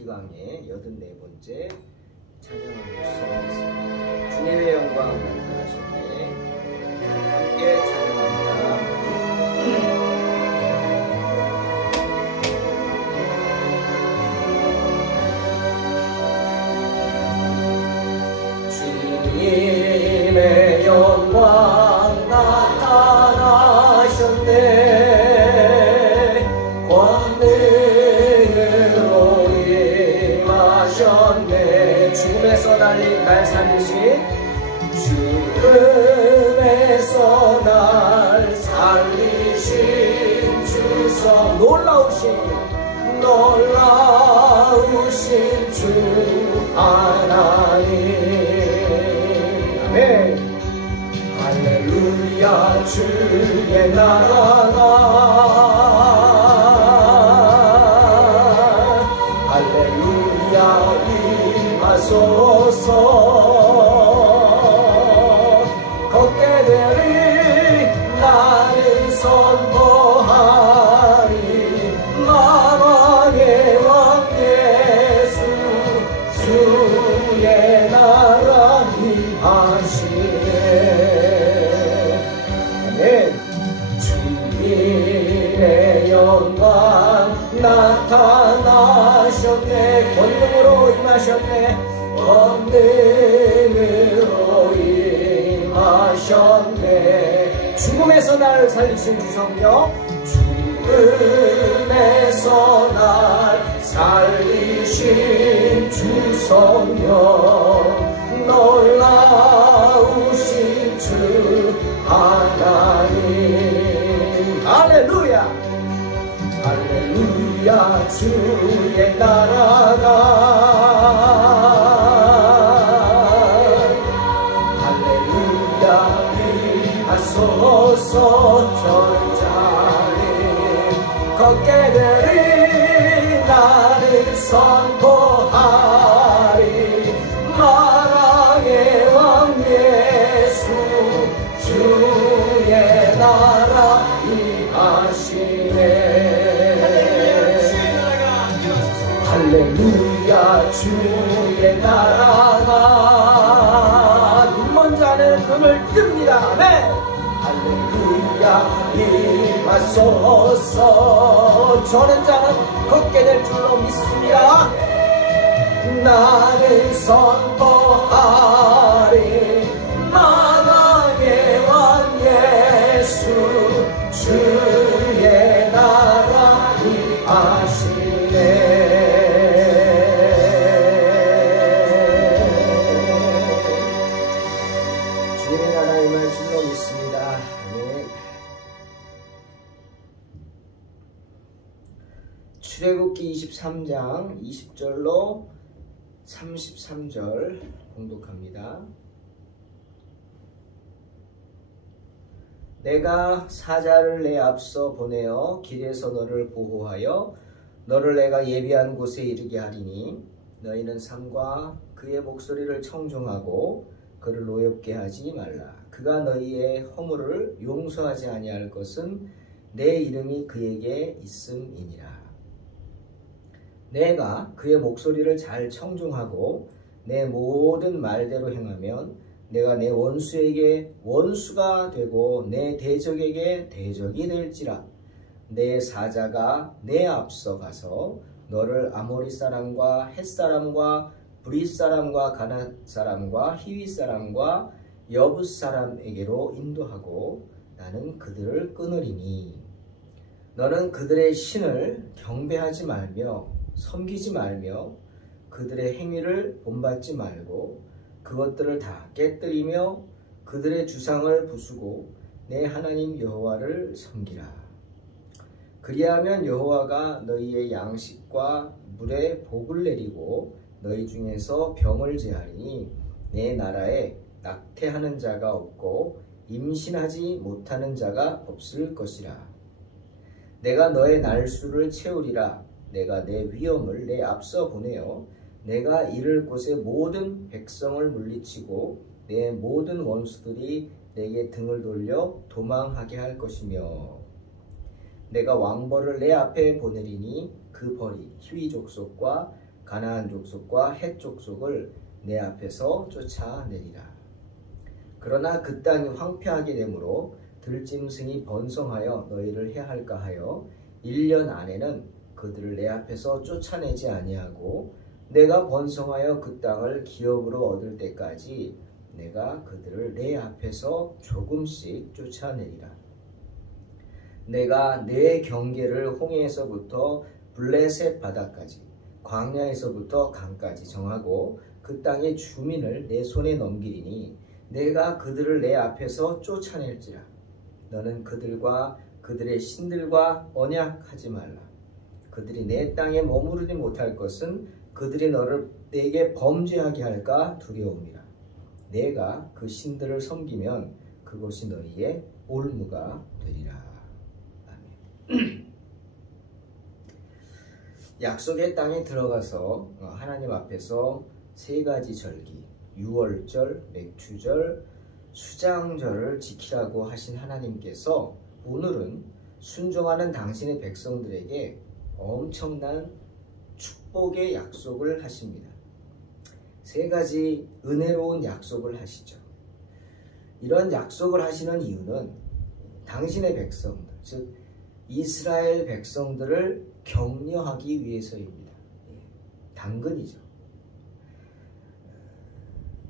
악기강의 84번째 찬양을 시작하겠습니다. 주님의 영광 나타나셨네. 함께 찬양합니다. 주님의 영광 나타나셨네. 죽음에서 날 살리신 죽음에서 날 살리신 주서 놀라우신 주 하나님. 아멘. 할렐루야. 주의 나라가 할렐루야 임하소서. 걷게 되리 나는 선포하리. 만왕의 왕 예수 주의 나라 임하시네. 아멘. 주님의 영광 나타나셨네. 권능으로 임하셨네. 권능으로 임하셨네. 죽음에서 나를 살리신 주성령. 죽음에서 날 살리신 주성령. 놀라우신 주 하나님. 할렐루야. 할렐루야. 주의 나라가 할렐루야 임하소서. 전자리 걷게 되리 나는 선포하리. 만왕의 왕 예수 주의 나라 임하시네. 할렐루야. 주의 나라가 눈먼 자는 눈을 뜹니다. 아멘. 할렐루야 임하소서. 저는 자는 걷게 될 줄로 믿습니다. 나는 선포하리. 만왕의 왕 예수 주의 나라 임하시네. 주의 나라 임할 줄로 믿습니다. 아멘. 출애굽기 23장 20절로 33절 봉독합니다. 내가 사자를 내 앞서 보내어 길에서 너를 보호하여 너를 내가 예비한 곳에 이르게 하리니 너희는 삼가 그의 목소리를 청종하고 그를 노엽게 하지 말라. 그가 너희의 허물을 용서하지 아니할 것은 내 이름이 그에게 있음이니라. 내가 그의 목소리를 잘 청종하고 내 모든 말대로 행하면 내가 내 원수에게 원수가 되고 내 대적에게 대적이 될지라. 내 사자가 내 앞서 가서 너를 아모리 사람과 헷 사람과 브릿 사람과 가낫 사람과 히윗 사람과 여붓 사람에게로 인도하고 나는 그들을 끊으리니 너는 그들의 신을 경배하지 말며 섬기지 말며 그들의 행위를 본받지 말고 그것들을 다 깨뜨리며 그들의 주상을 부수고 내 하나님 여호와를 섬기라. 그리하면 여호와가 너희의 양식과 물에 복을 내리고 너희 중에서 병을 제하리니 내 나라에 낙태하는 자가 없고 임신하지 못하는 자가 없을 것이라. 내가 너의 날수를 채우리라. 내가 내 위엄을 내 앞서 보내어 내가 이를 곳의 모든 백성을 물리치고 내 모든 원수들이 내게 등을 돌려 도망하게 할 것이며 내가 왕벌을 내 앞에 보내리니 그 벌이 히위 족속과 가나안 족속과 헷 족속을 내 앞에서 쫓아내리라. 그러나 그 땅이 황폐하게 되므로 들짐승이 번성하여 너희를 해할까 하여 1년 안에는 그들을 내 앞에서 쫓아내지 아니하고 내가 번성하여 그 땅을 기업으로 얻을 때까지 내가 그들을 내 앞에서 조금씩 쫓아내리라. 내가 내 경계를 홍해에서부터 블레셋 바다까지 광야에서부터 강까지 정하고 그 땅의 주민을 내 손에 넘기리니 내가 그들을 내 앞에서 쫓아낼지라. 너는 그들과 그들의 신들과 언약하지 말라. 그들이 내 땅에 머무르지 못할 것은 그들이 너를 내게 범죄하게 할까 두려움이라. 내가 그 신들을 섬기면 그것이 너희의 올무가 되리라. 아멘. 약속의 땅에 들어가서 하나님 앞에서 세 가지 절기, 유월절, 맥추절, 수장절을 지키라고 하신 하나님께서 오늘은 순종하는 당신의 백성들에게 엄청난 축복의 약속을 하십니다. 세 가지 은혜로운 약속을 하시죠. 이런 약속을 하시는 이유는 당신의 백성들, 즉 이스라엘 백성들을 격려하기 위해서입니다. 당근이죠.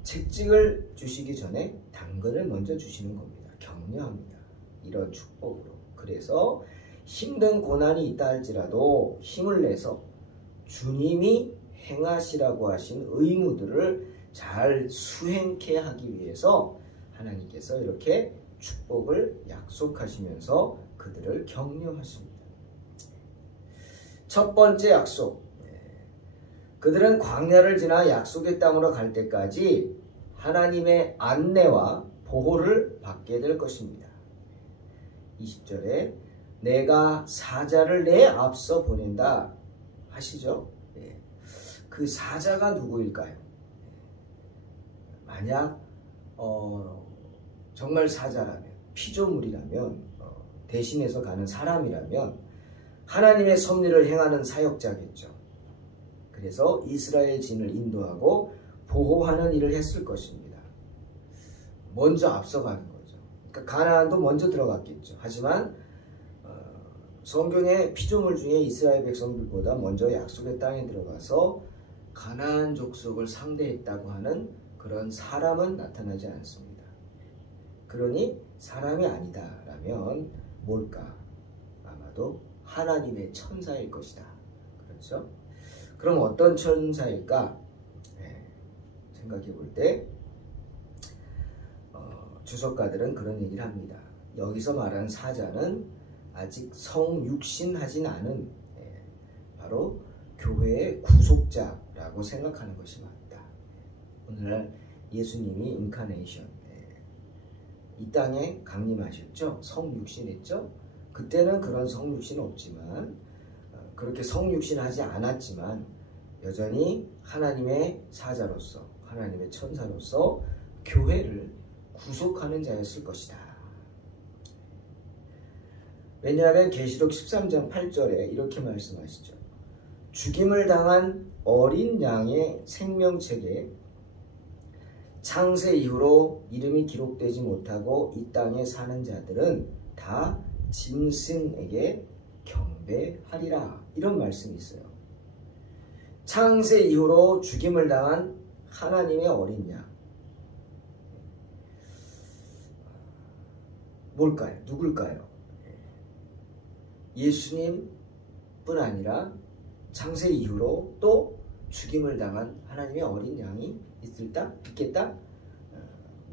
채찍을 주시기 전에 당근을 먼저 주시는 겁니다. 격려합니다. 이런 축복으로. 그래서 힘든 고난이 있다 할지라도 힘을 내서 주님이 행하시라고 하신 의무들을 잘 수행케 하기 위해서 하나님께서 이렇게 축복을 약속하시면서 그들을 격려하십니다. 첫 번째 약속. 그들은 광야를 지나 약속의 땅으로 갈 때까지 하나님의 안내와 보호를 받게 될 것입니다. 20절에 내가 사자를 내 앞서 보낸다 하시죠. 그 사자가 누구일까요? 만약 정말 사자라면, 피조물이라면, 대신해서 가는 사람이라면 하나님의 섭리를 행하는 사역자겠죠. 그래서 이스라엘 진을 인도하고 보호하는 일을 했을 것입니다. 먼저 앞서가는 거죠. 그러니까 가나안도 먼저 들어갔겠죠. 하지만 성경의 피조물 중에 이스라엘 백성들보다 먼저 약속의 땅에 들어가서 가나안 족속을 상대했다고 하는 그런 사람은 나타나지 않습니다. 그러니 사람이 아니다라면 뭘까? 아마도 하나님의 천사일 것이다. 그렇죠? 그럼 어떤 천사일까? 생각해 볼 때 주석가들은 그런 얘기를 합니다. 여기서 말하는 사자는 아직 성육신하진 않은 바로 교회의 구속자라고 생각하는 것이 맞다. 오늘날 예수님이 인카네이션 이 땅에 강림하셨죠. 성육신했죠. 그때는 그런 성육신 없지만 그렇게 성육신하지 않았지만 여전히 하나님의 사자로서 하나님의 천사로서 교회를 구속하는 자였을 것이다. 왜냐하면 계시록 13장 8절에 이렇게 말씀하시죠. 죽임을 당한 어린 양의 생명책에 창세 이후로 이름이 기록되지 못하고 이 땅에 사는 자들은 다 짐승에게 경배하리라. 이런 말씀이 있어요. 창세 이후로 죽임을 당한 하나님의 어린 양. 뭘까요? 누굴까요? 예수님뿐 아니라 창세 이후로 또 죽임을 당한 하나님의 어린 양이 있겠다?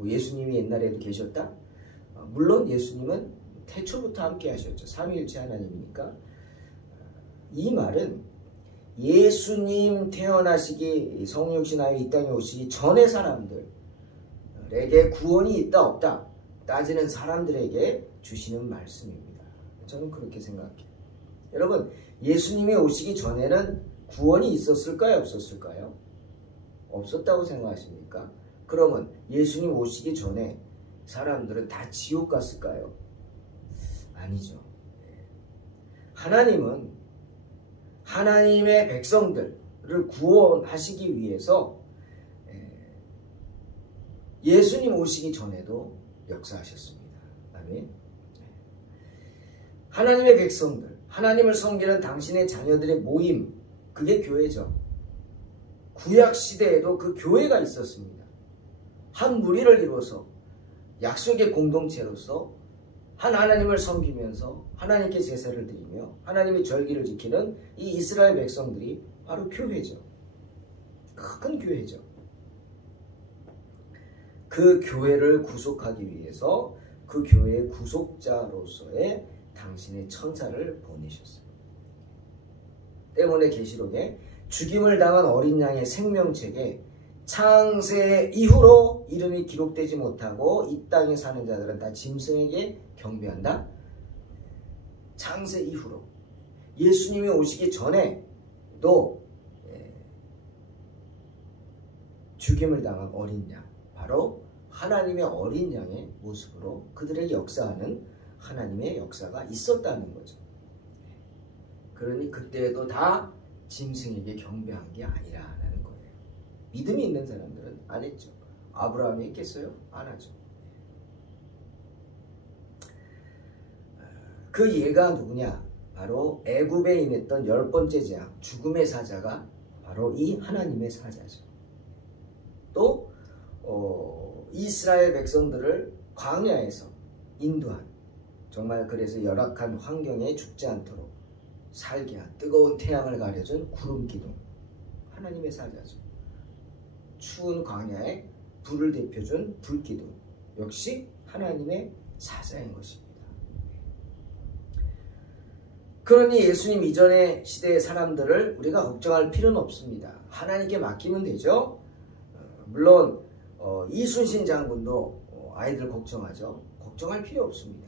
예수님이 옛날에도 계셨다? 물론 예수님은 태초부터 함께 하셨죠. 삼위일체 하나님이니까. 이 말은 예수님 태어나시기 성육신하여 이 땅에 오시기 전의 사람들에게 구원이 있다 없다 따지는 사람들에게 주시는 말씀입니다. 저는 그렇게 생각해요. 여러분, 예수님이 오시기 전에는 구원이 있었을까요? 없었을까요? 없었다고 생각하십니까? 그러면 예수님 오시기 전에 사람들은 다 지옥 갔을까요? 아니죠. 하나님은 하나님의 백성들을 구원하시기 위해서 예수님 오시기 전에도 역사하셨습니다. 아멘. 하나님의 백성들, 하나님을 섬기는 당신의 자녀들의 모임, 그게 교회죠. 구약 시대에도 그 교회가 있었습니다. 한 무리를 이루어서 약속의 공동체로서 한 하나님을 섬기면서 하나님께 제사를 드리며 하나님의 절기를 지키는 이 이스라엘 백성들이 바로 교회죠. 큰 교회죠. 그 교회를 구속하기 위해서 그 교회의 구속자로서의 당신의 천사를 보내셨어요. 때문에 계시록에 죽임을 당한 어린 양의 생명책에 창세 이후로 이름이 기록되지 못하고 이 땅에 사는 자들은 다 짐승에게 경배한다. 창세 이후로 예수님이 오시기 전에도 죽임을 당한 어린 양, 바로 하나님의 어린 양의 모습으로 그들에게 역사하는 하나님의 역사가 있었다는 거죠. 그러니 그때도 다 짐승에게 경배한 게 아니라는 거예요. 믿음이 있는 사람들은 안 했죠. 아브라함이 했겠어요? 안 하죠. 그 예가 누구냐? 바로 애굽에 임했던 10번째 재앙, 죽음의 사자가 바로 이 하나님의 사자죠. 또 이스라엘 백성들을 광야에서 인도한, 정말 그래서 열악한 환경에 죽지 않도록 살게 한 뜨거운 태양을 가려준 구름기둥, 하나님의 사자죠. 추운 광야에 불을 대표준 불기둥, 역시 하나님의 사자인 것입니다. 그러니 예수님 이전의 시대의 사람들을 우리가 걱정할 필요는 없습니다. 하나님께 맡기면 되죠. 물론 이순신 장군도 아이들 걱정하죠. 걱정할 필요 없습니다.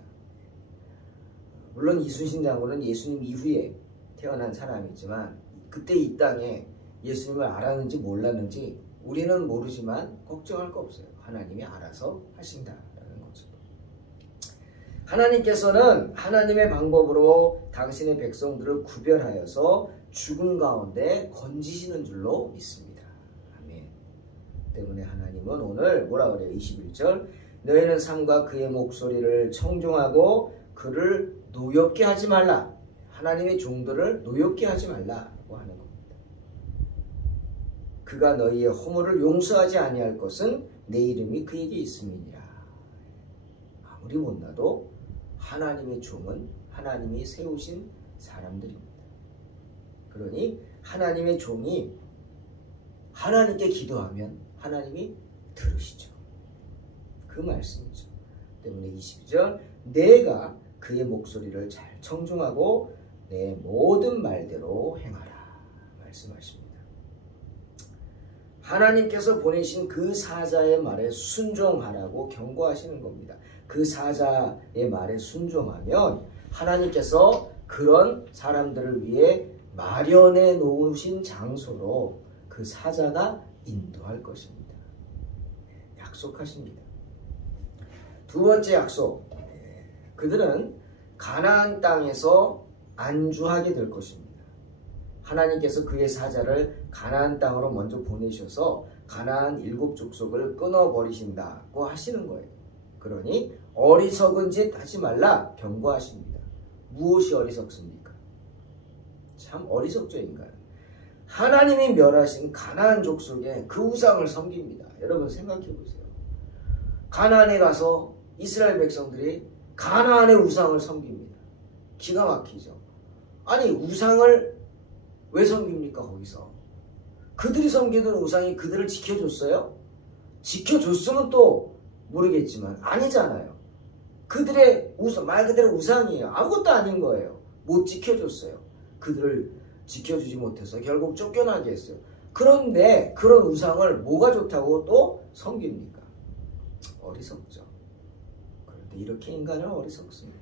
물론 이순신 장군은 예수님 이후에 태어난 사람이지만 그때 이 땅에 예수님을 알았는지 몰랐는지 우리는 모르지만 걱정할 거 없어요. 하나님이 알아서 하신다라는 거죠. 하나님께서는 하나님의 방법으로 당신의 백성들을 구별하여서 죽음 가운데 건지시는 줄로 믿습니다. 아멘. 때문에 하나님은 오늘 뭐라 그래요? 21절, 너희는 삶과 그의 목소리를 청종하고 그를 노엽게 하지 말라. 하나님의 종들을 노엽게 하지 말라고 하는 겁니다. 그가 너희의 허물을 용서하지 아니할 것은 내 이름이 그에게 있음이니라. 아무리 못나도 하나님의 종은 하나님이 세우신 사람들입니다. 그러니 하나님의 종이 하나님께 기도하면 하나님이 들으시죠. 그 말씀이죠. 때문에 22절, 내가 그의 목소리를 잘 청중하고 내 모든 말대로 행하라 말씀하십니다. 하나님께서 보내신 그 사자의 말에 순종하라고 경고하시는 겁니다. 그 사자의 말에 순종하면 하나님께서 그런 사람들을 위해 마련해 놓으신 장소로 그 사자가 인도할 것입니다. 약속하십니다. 두 번째 약속, 그들은 가나안 땅에서 안주하게 될 것입니다. 하나님께서 그의 사자를 가나안 땅으로 먼저 보내셔서 가나안 7 족속을 끊어버리신다고 하시는 거예요. 그러니 어리석은 짓 하지 말라 경고하십니다. 무엇이 어리석습니까? 참 어리석죠, 인간. 하나님이 멸하신 가나안 족속에 그 우상을 섬깁니다. 여러분 생각해 보세요. 가나안에 가서 이스라엘 백성들이 가나안의 우상을 섬깁니다. 기가 막히죠. 아니 우상을 왜 섬깁니까? 거기서 그들이 섬기던 우상이 그들을 지켜줬어요? 지켜줬으면 또 모르겠지만 아니잖아요. 그들의 우상, 말 그대로 우상이에요. 아무것도 아닌 거예요. 못 지켜줬어요. 그들을 지켜주지 못해서 결국 쫓겨나게 했어요. 그런데 그런 우상을 뭐가 좋다고 또 섬깁니까? 어리석죠. 그런데 이렇게 인간은 어리석습니다.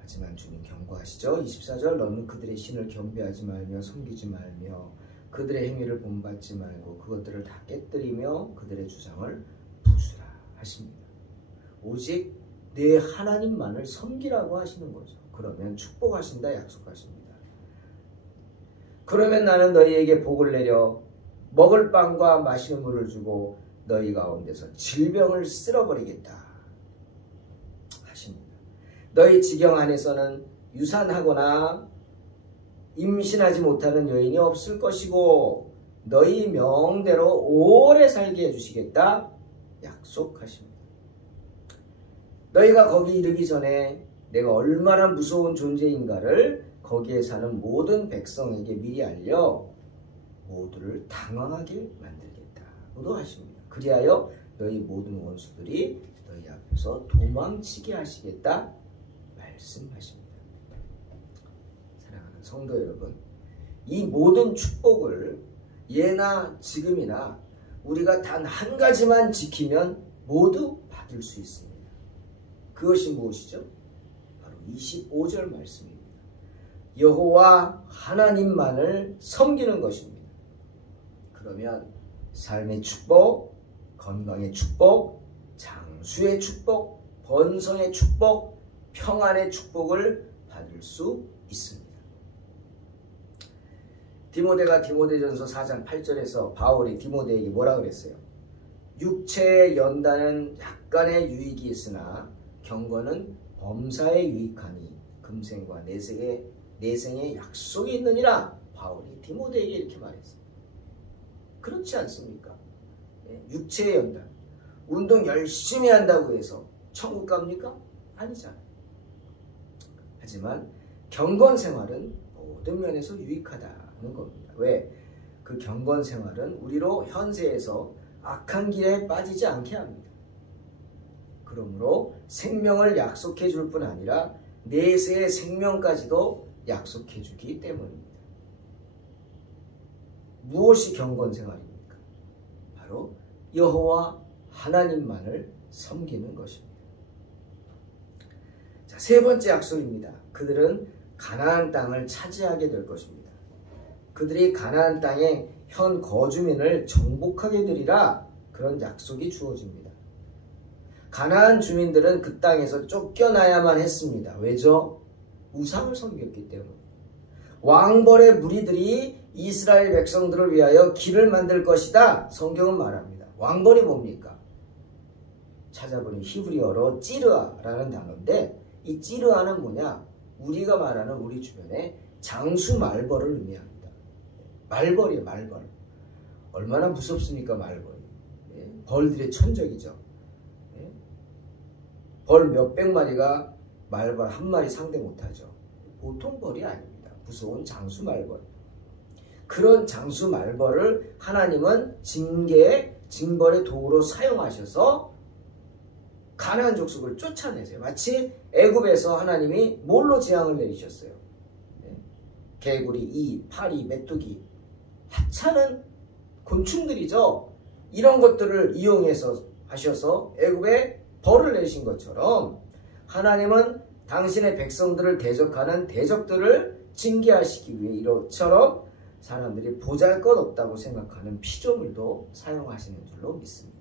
하지만 주님 경고하시죠. 24절, 너는 그들의 신을 경배하지 말며 섬기지 말며 그들의 행위를 본받지 말고 그것들을 다 깨뜨리며 그들의 주상을 부수라 하십니다. 오직 내 하나님만을 섬기라고 하시는 거죠. 그러면 축복하신다 약속하십니다. 그러면 나는 너희에게 복을 내려 먹을 빵과 마시는 물을 주고 너희 가운데서 질병을 쓸어버리겠다 하십니다. 너희 지경 안에서는 유산하거나 임신하지 못하는 여인이 없을 것이고 너희 명대로 오래 살게 해주시겠다 약속하십니다. 너희가 거기 이르기 전에 내가 얼마나 무서운 존재인가를 거기에 사는 모든 백성에게 미리 알려 모두를 당황하게 만들겠다고도 하십니다. 그리하여 너희 모든 원수들이 너희 앞에서 도망치게 하시겠다 말씀하십니다. 사랑하는 성도 여러분, 이 모든 축복을 예나 지금이나 우리가 단 한 가지만 지키면 모두 받을 수 있습니다. 그것이 무엇이죠? 바로 25절 말씀입니다. 여호와 하나님만을 섬기는 것입니다. 그러면 삶의 축복, 건강의 축복, 장수의 축복, 번성의 축복, 평안의 축복을 받을 수 있습니다. 디모데가 디모데전서 4장 8절에서 바울이 디모데에게 뭐라 그랬어요? 육체의 연단은 약간의 유익이 있으나 경건은 범사에 유익하니 금생과 내생의 약속이 있느니라. 바울이 디모데에게 이렇게 말했어요. 그렇지 않습니까? 육체의 연단, 운동 열심히 한다고 해서 천국 갑니까? 아니잖아요. 하지만 경건 생활은 모든 면에서 유익하다는 겁니다. 왜? 그 경건 생활은 우리로 현세에서 악한 길에 빠지지 않게 합니다. 그러므로 생명을 약속해 줄 뿐 아니라 내세의 생명까지도 약속해 주기 때문입니다. 무엇이 경건 생활입니까? 바로 여호와 하나님만을 섬기는 것입니다. 자, 세 번째 약속입니다. 그들은 가나안 땅을 차지하게 될 것입니다. 그들이 가나안 땅의 현 거주민을 정복하게 되리라. 그런 약속이 주어집니다. 가나안 주민들은 그 땅에서 쫓겨나야만 했습니다. 왜죠? 우상을 섬겼기 때문에. 왕벌의 무리들이 이스라엘 백성들을 위하여 길을 만들 것이다. 성경은 말합니다. 왕벌이 뭡니까? 찾아보니 히브리어로 찌르아라는 단어인데 이 찌르아는 뭐냐? 우리가 말하는 우리 주변에 장수 말벌을 의미합니다. 말벌이에요, 말벌. 얼마나 무섭습니까, 말벌이. 벌들의 천적이죠. 벌 몇백 마리가 말벌 한 마리 상대 못하죠. 보통 벌이 아닙니다. 무서운 장수 말벌. 그런 장수 말벌을 하나님은 징벌의 도구로 사용하셔서 가나안 족속을 쫓아내세요. 마치 애굽에서 하나님이 뭘로 재앙을 내리셨어요? 개구리, 이, 파리, 메뚜기, 하찮은 곤충들이죠. 이런 것들을 이용해서 하셔서 애굽에 벌을 내신 것처럼 하나님은 당신의 백성들을 대적하는 대적들을 징계하시기 위해 이처럼 사람들이 보잘것없다고 생각하는 피조물도 사용하시는 줄로 믿습니다.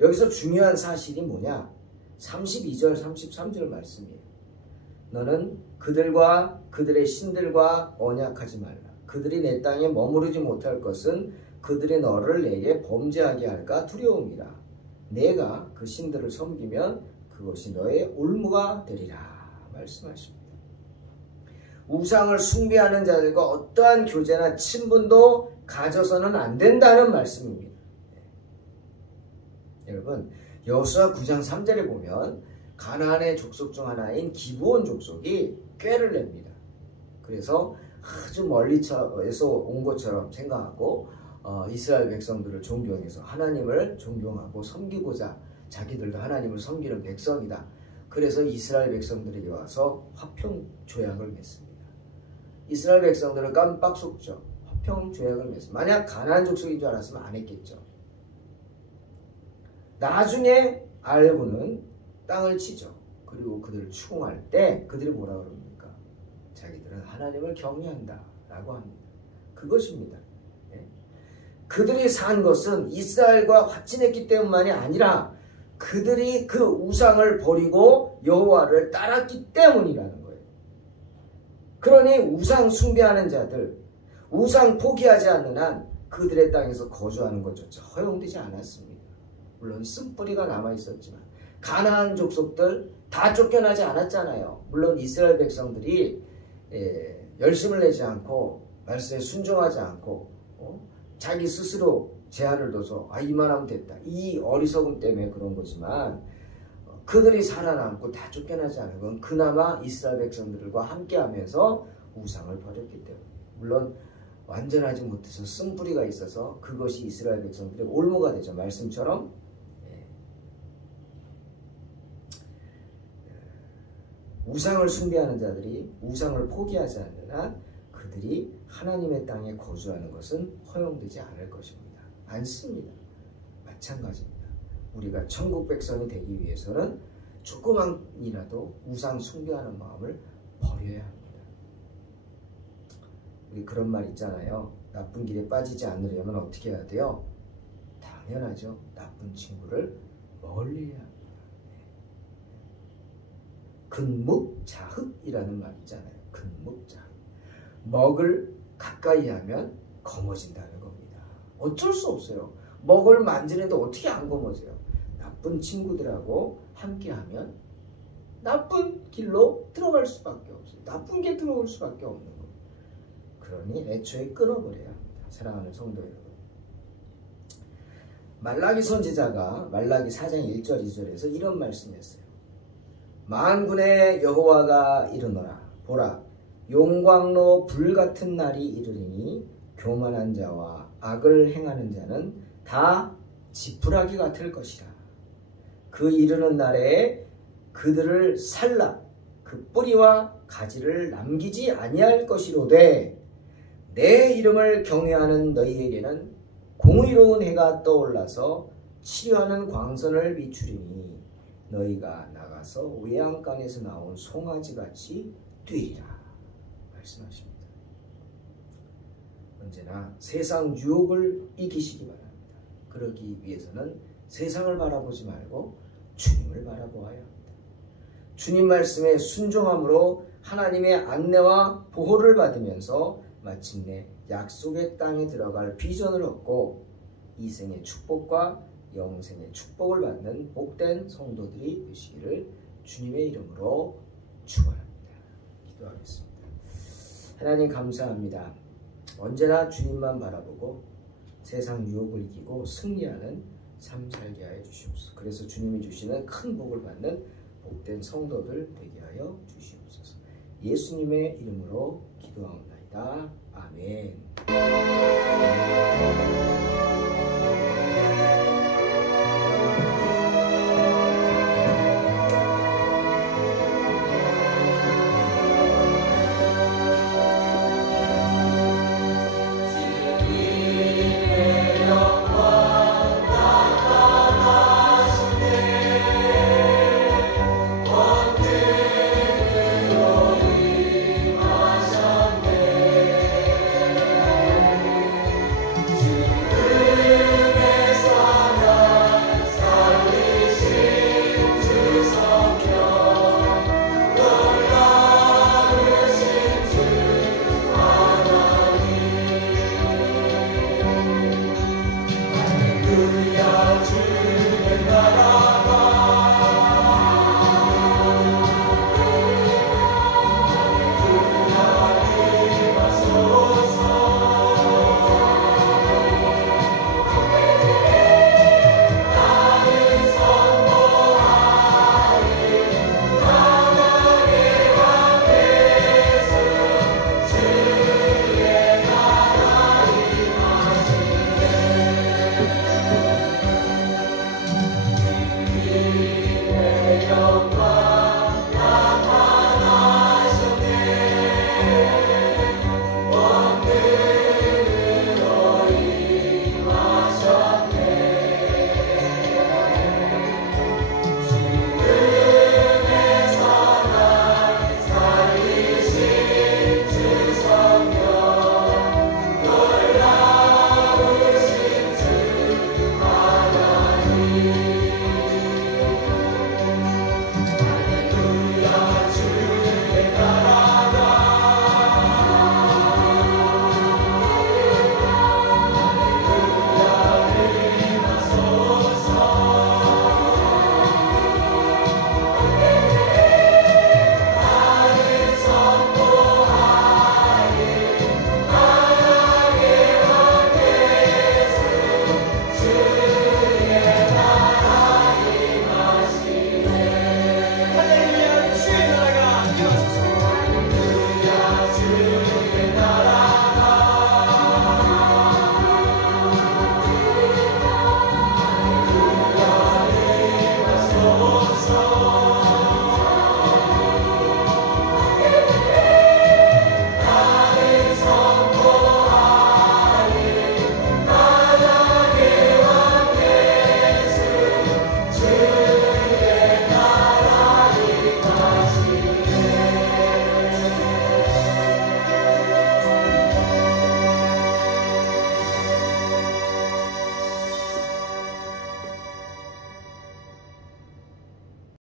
여기서 중요한 사실이 뭐냐? 32절, 33절 말씀이에요. 너는 그들과 그들의 신들과 언약하지 말라. 그들이 내 땅에 머무르지 못할 것은 그들이 너를 내게 범죄하게 할까 두려움이라. 내가 그 신들을 섬기면 그것이 너의 올무가 되리라 말씀하십니다. 우상을 숭배하는 자들과 어떠한 교제나 친분도 가져서는 안 된다는 말씀입니다. 여러분, 여호수아 9장 3절에 보면 가나안의 족속 중 하나인 기브온 족속이 꾀를 냅니다. 그래서 아주 멀리서 온 것처럼 생각하고 이스라엘 백성들을 존경해서 하나님을 존경하고 섬기고자 자기들도 하나님을 섬기는 백성이다. 그래서 이스라엘 백성들에게 와서 화평 조약을 맺습니다. 이스라엘 백성들은 깜빡 속죠. 화평 조약을 맺습니다. 만약 가나안 족속인 줄 알았으면 안 했겠죠. 나중에 알고는 땅을 치죠. 그리고 그들을 추궁할 때 그들이 뭐라 그럽니까? 자기들은 하나님을 경외한다 라고 합니다. 그것입니다. 그들이 산 것은 이스라엘과 화친했기 때문만이 아니라 그들이 그 우상을 버리고 여호와를 따랐기 때문이라는 거예요. 그러니 우상 숭배하는 자들, 우상 포기하지 않는 한 그들의 땅에서 거주하는 것조차 허용되지 않았습니다. 물론 쓴뿌리가 남아있었지만 가나안 족속들 다 쫓겨나지 않았잖아요. 물론 이스라엘 백성들이 열심을 내지 않고 말씀에 순종하지 않고 자기 스스로 제한을 둬서 이만하면 됐다. 이 어리석음 때문에 그런 거지만 그들이 살아남고 다 쫓겨나지 않은 건 그나마 이스라엘 백성들과 함께하면서 우상을 버렸기 때문에. 물론 완전하지 못해서 쓴뿌리가 있어서 그것이 이스라엘 백성들의 올무가 되죠. 말씀처럼 우상을 숭배하는 자들이 우상을 포기하지 않는 한 그들이 하나님의 땅에 거주하는 것은 허용되지 않을 것입니다. 않습니다. 마찬가지입니다. 우리가 천국 백성이 되기 위해서는 조그만이라도 우상 숭배하는 마음을 버려야 합니다. 우리 그런 말 있잖아요. 나쁜 길에 빠지지 않으려면 어떻게 해야 돼요? 당연하죠. 나쁜 친구를 멀리 해야 합니다. 근묵자흑이라는 말이 있잖아요. 근묵자흑. 먹을 가까이 하면 거머진다는 겁니다. 어쩔 수 없어요. 먹을 만지는데 어떻게 안 거머져요? 나쁜 친구들하고 함께하면 나쁜 길로 들어갈 수밖에 없어요. 나쁜 게 들어올 수밖에 없는 거예요. 그러니 애초에 끊어버려야 합니다. 사랑하는 성도 여러분. 말라기 선지자가 말라기 4장 1절 2절에서 이런 말씀이었어요. 만군의 여호와가 이르노라. 보라, 용광로 불같은 날이 이르리니 교만한 자와 악을 행하는 자는 다 지푸라기 같을 것이라. 그 이르는 날에 그들을 살라 그 뿌리와 가지를 남기지 아니할 것이로되 내 이름을 경외하는 너희에게는 공의로운 해가 떠올라서 치료하는 광선을 비추리니 너희가 나가서 외양간에서 나온 송아지같이 뛰리라 말씀하십니다. 언제나 세상 유혹을 이기시기 바랍니다. 그러기 위해서는 세상을 바라보지 말고 주님을 바라보아야 합니다. 주님 말씀에 순종함으로 하나님의 안내와 보호를 받으면서 마침내 약속의 땅에 들어갈 비전을 얻고 이생의 축복과 영생의 축복을 받는 복된 성도들이 되시기를 주님의 이름으로 축원합니다. 기도하겠습니다. 하나님 감사합니다. 언제나 주님만 바라보고 세상 유혹을 이기고 승리하는 삶 살게 하여 주시옵소서. 그래서 주님이 주시는 큰 복을 받는 복된 성도들 되게 하여 주시옵소서. 예수님의 이름으로 기도하옵나이다. 아멘.